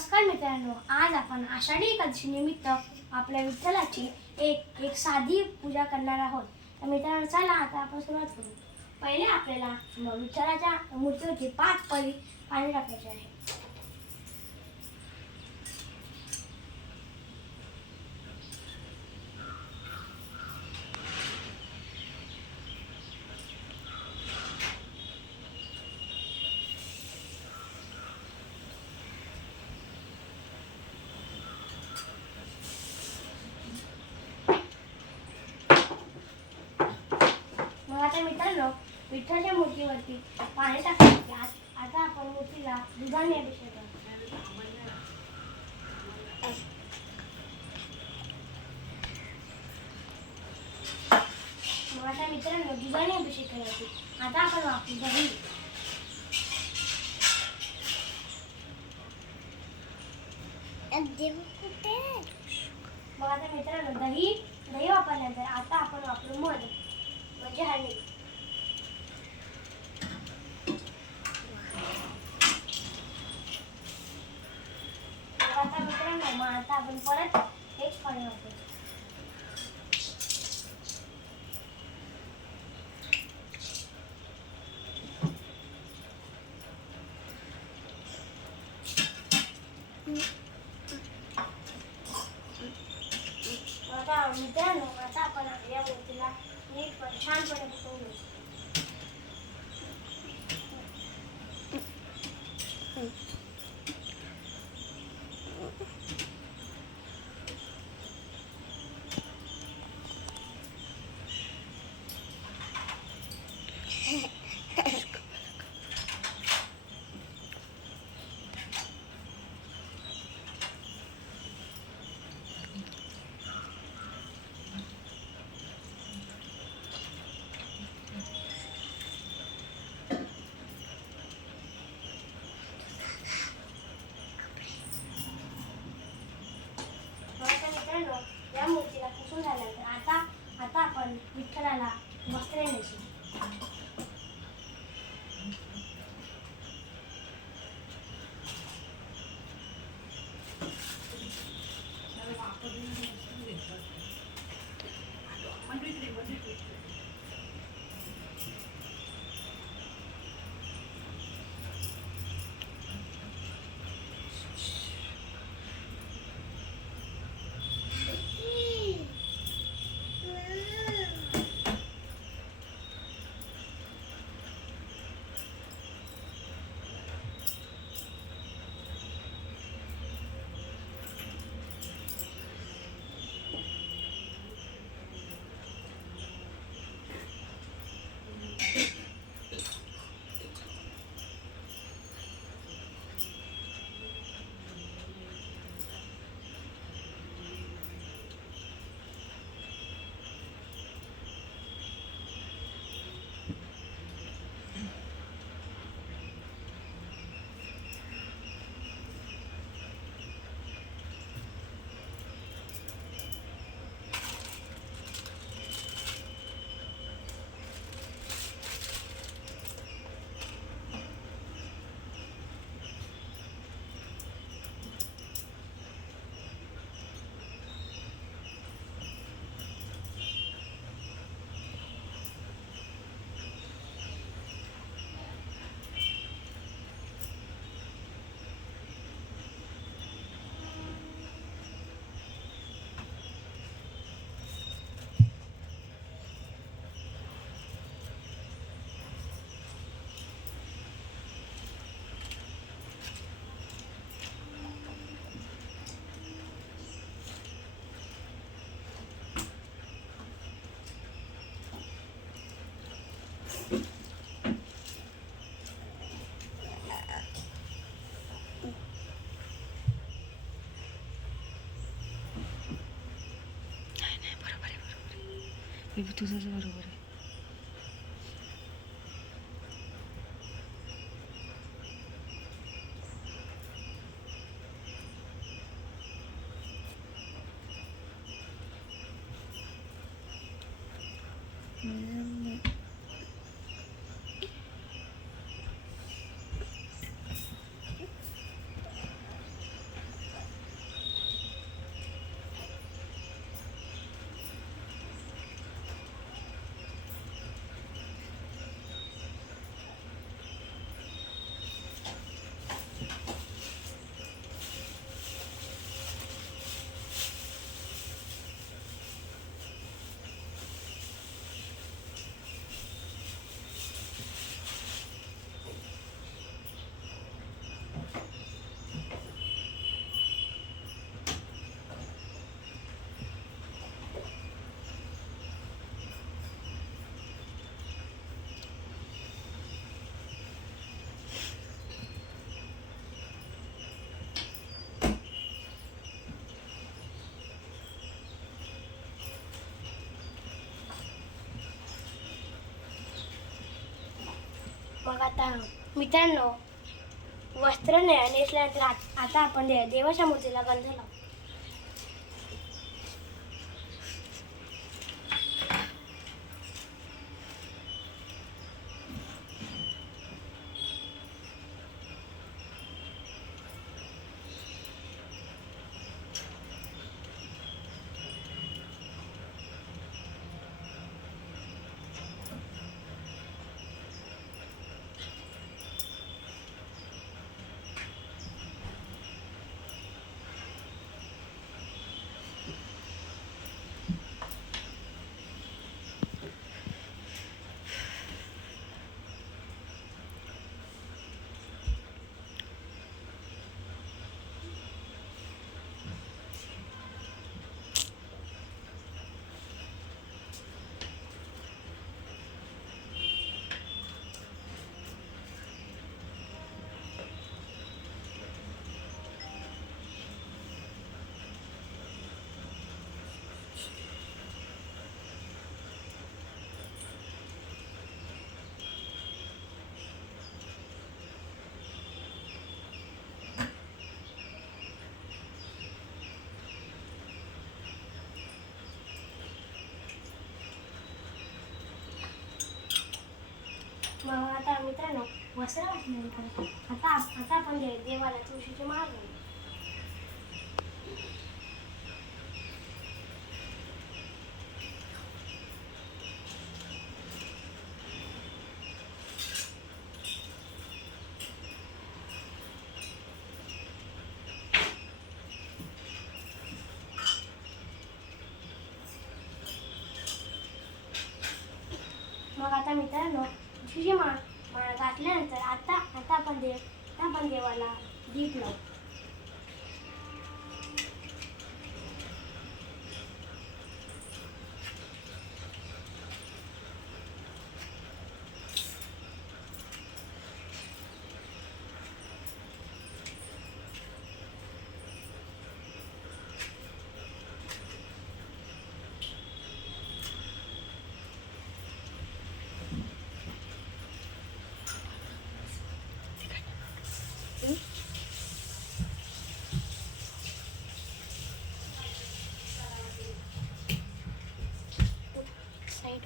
नमस्कार मित्रांनो, आज आपण आषाढी एकादशी निमित्त आपल्या विठ्ठलाची एक साधी पूजा करणार आहोत. तर मित्रांनो, चला आता आपण सुरुवात करू. पहिले आपल्याला विठ्ठलाच्या मूर्तीवरती 5 पळी पाणी टाकायचे आहे. आता मित्रांनो, विठ्ठलाच्या मूर्तीवरती पाणी टाकायचे. आता आपण मूर्तीला दुधाने अभिषेक करू. आता मित्रांनो, दुधाने अभिषेक करायचे. आता आपण वापरू दही. मग आता मित्रांनो, दही वापरल्यानंतर आता आपण वापरू मध म्हणजे हळदी. आता मित्रांनो, मग आता आपण परत हेच पाणी वापरू. आता मित्रांनो, आता आपण या मूर्तीला नीट छानपणे पुसून घेऊ. या मूर्तीला पुसून झाल्यानंतर आता आपण विठ्ठलाला वस्त्रे नेसू. तुझंच बरोबर आहे. मग आता मित्रांनो, वस्त्र नेसल्यानंतर आता आपण देवाच्या मूर्तीला गंध लावू. मग आता मित्रांनो, वस्त्र घातल्यानंतर आता आपण देवाला तुळशीची माळ घालू. मग आता मित्रांनो, तुळशीची माळ घातल्यानंतर आता आपण देवाला दीप लावू. साईड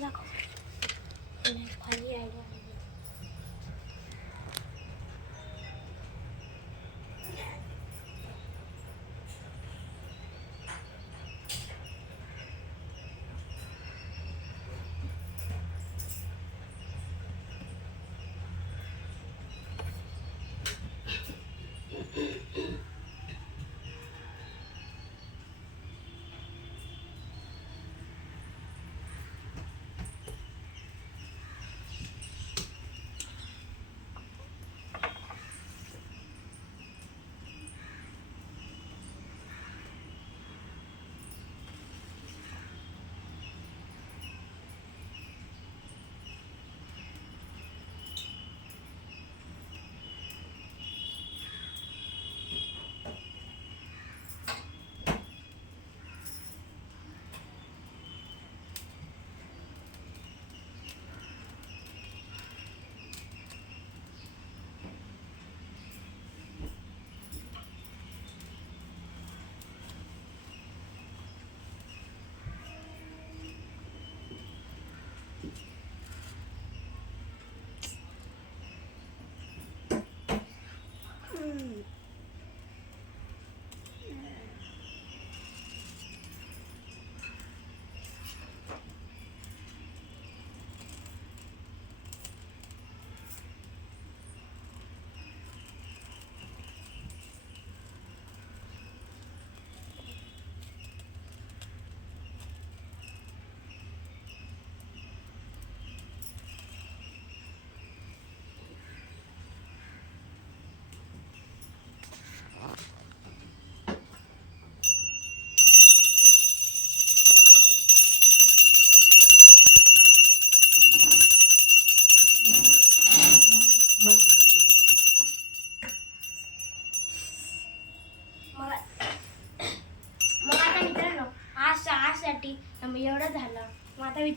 दाखव. खाली आहे.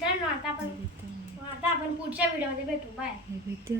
मित्रांनो आता आपण पुढच्या व्हिडिओमध्ये भेटू. बाय. नैवेद्य